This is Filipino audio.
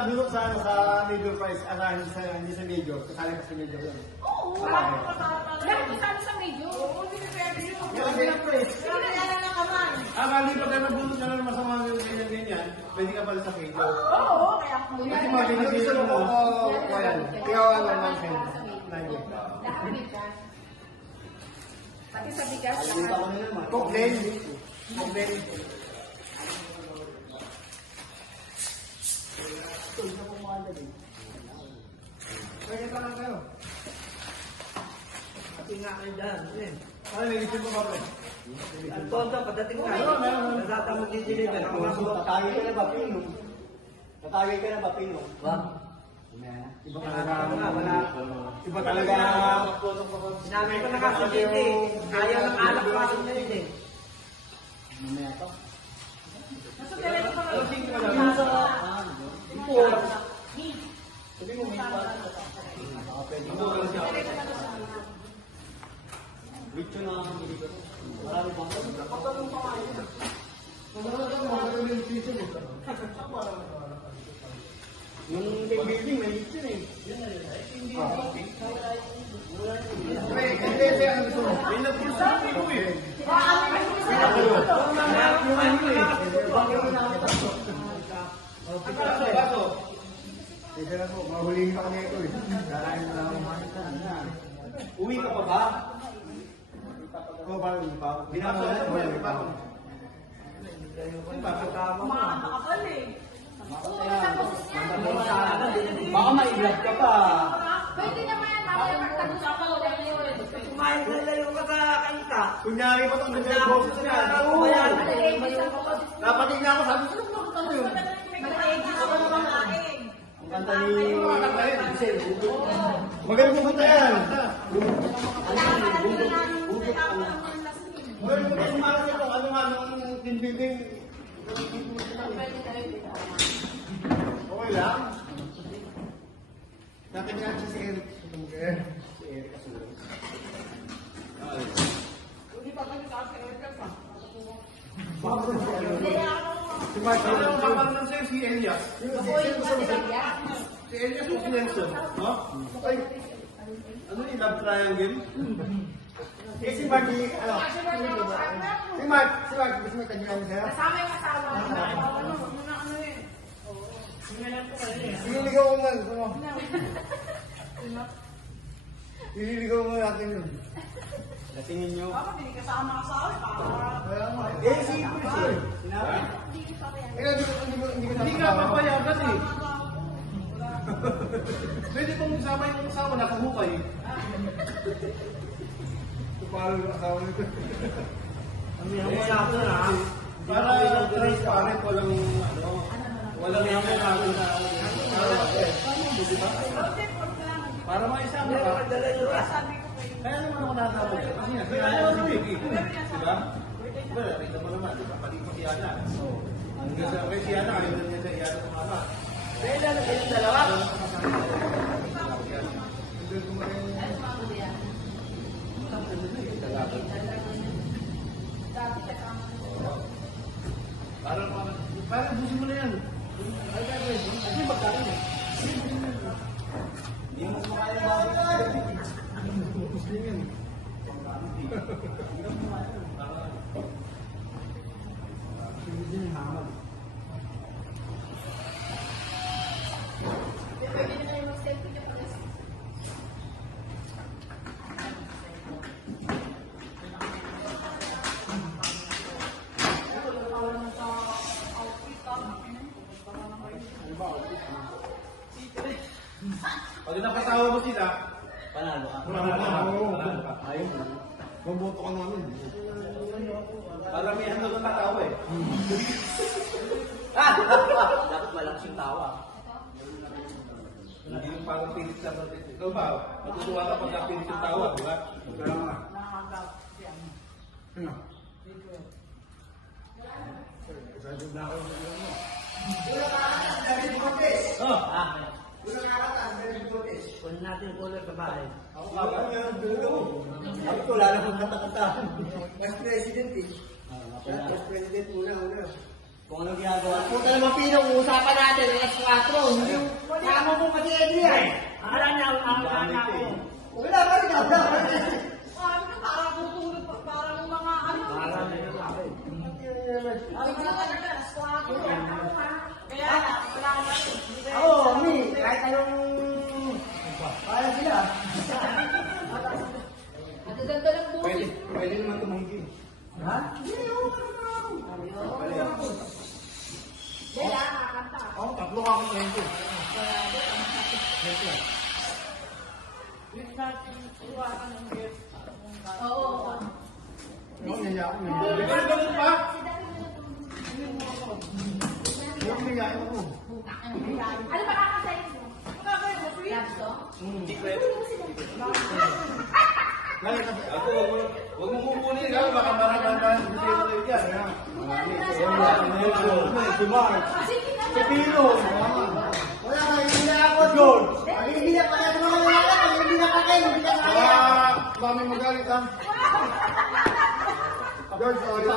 nadulok sa major prize, hindi sa major, kasali ka sa major yun. Oo, marami pa kasali sa medyo. Oo, hindi na pwede yun. Kasi na prize. Kaya na naman. Akali pa tayo nabulok na lang masama ganyan, pwede ka pala sa major. Oo, kaya ako yun. Kasi mga binibigyan mo, ikaw ano naman kayo. Lahat ka. Pati sa bigas. Cocktail. Pwede ka lang kayo. Pati nga kayo dyan. Ay, nilitin mo ba pre? Ang tonto, pagdating ka. Nasata mo dideliver. Tatagay ka na ba, Pino? Tatagay ka na ba, Pino? Wag. Iba talaga. Wala. Iba talaga. Sinabi ko na kasi dito eh. Ayaw ng alak pasok na yun eh. Mamaya to. Nasa talaga pa Ano sing wala? Sabi mo, may pa. Pwede mo. Bicho na ang hindi ko. Marami bang yung team building, may bicho na eh. Hindi, ano gusto mo? May nagpulsabi mo eh. Baso. Sige na po, mahulihin pa kami ito eh. Darahin na lang ang makita. Uwi ka pa ba? Oo, parang hindi pa. Binasa na ito, hindi pa. Makakakapal eh. Baka mailag ka pa. Pwede naman yan. Mamaya magtagusap ako dahil yun. Kumain na layo ka sa kanta. Kunyari pa itong ganyan boses na. Oo. Dapat tingnan ako, sabi ko, ano ba ito yun? Ang kanta ni... Magaling mo punta yan. Ano nga nung team building? Okay lang. Dapat nga si Eric. Si Eric Asulong. Si Mark. Ano ang kapag sa'yo si Elias? Si Elias o si Nelson? No? Ay, ano yung love triangle? Eh si Mark, ano? Si Mark, gusto mo kanyan sa'yo? Kasama yung asawa. Ililigaw ko nga, gusto mo? Ililigaw mo natin yun. Tingin nyo. Bakit hindi kasama asawa? Kaya nga. Eh, si Priscil. Sinabi? Hindi Hindi ka papayagan eh. Pwede kong isama yung asawa na kahukay. Paano yung asawa nito? Ang yaman sa akin ha. Para transparent, walang yaman natin na para maisama Hindi ka. ako nagdala yung ras. Kaya naman ako nakasama niya. Kasi nga, kaya ayaw si Vicky. Diba? Diba, nakita mo naman, diba? Pati ko si Yana. Hanggang sa kay si Yana, ayaw na niya sa Yana ng ama. Kaya lang kayong dalawa. Parang busin mo na yan. Kasi magkakaroon eh. Hindi mo kumakain ng baboy. Pwede na kayo mag-selfie na pala. Pag napatawa mo sila, Panalo ka. panalo ka. Ayaw mo. Maboto ka namin. Paramihan doon ang tatawa eh. Dapat malakas yung tawa. Hindi yung parang pilit sa natin. Ikaw ba? Matutuwa ka pag pilit yung tawa, di ba? Kaya nga. Ano? Excited na ako. Ah, Kunin natin yung color sa bahay. ako kapag nga, sabi ko, lalo kong kata-kata. Vice President eh. Vice President muna. Kung ano ginagawa. Puta naman Pino, usapan natin, alas 4. Hindi Eddie yan. Akala niya ako. Wala pa rin ako. Ano ka, parang tutulog pa, parang mga ano. Akala niya ako. Ano ka na alas 4. Kaya, wala ka rin. Ako, Mi, kahit anong... Kaya sila. Ang ganda ng Pwede, buhay. pwede naman tumanggi. Ha? Kaya, kakanta. Ako, tatlo ka akong 20. Oo. Ako, naya ako. Ganun pa? Huwag niyayain ako. Ano ba kakasayin mo? Love song? Secret. Lagi kasi, ako, huwag mo kukunin ha, baka maramdaman hindi ko kayo dyan. ha? Si Mark, Sige na. si Pino. Wala ka, hindi na ako doon. Pag hindi na kaya naman ang wala, pag hindi na kaya, hindi na kaya. Mami magalit ha. George, sorry.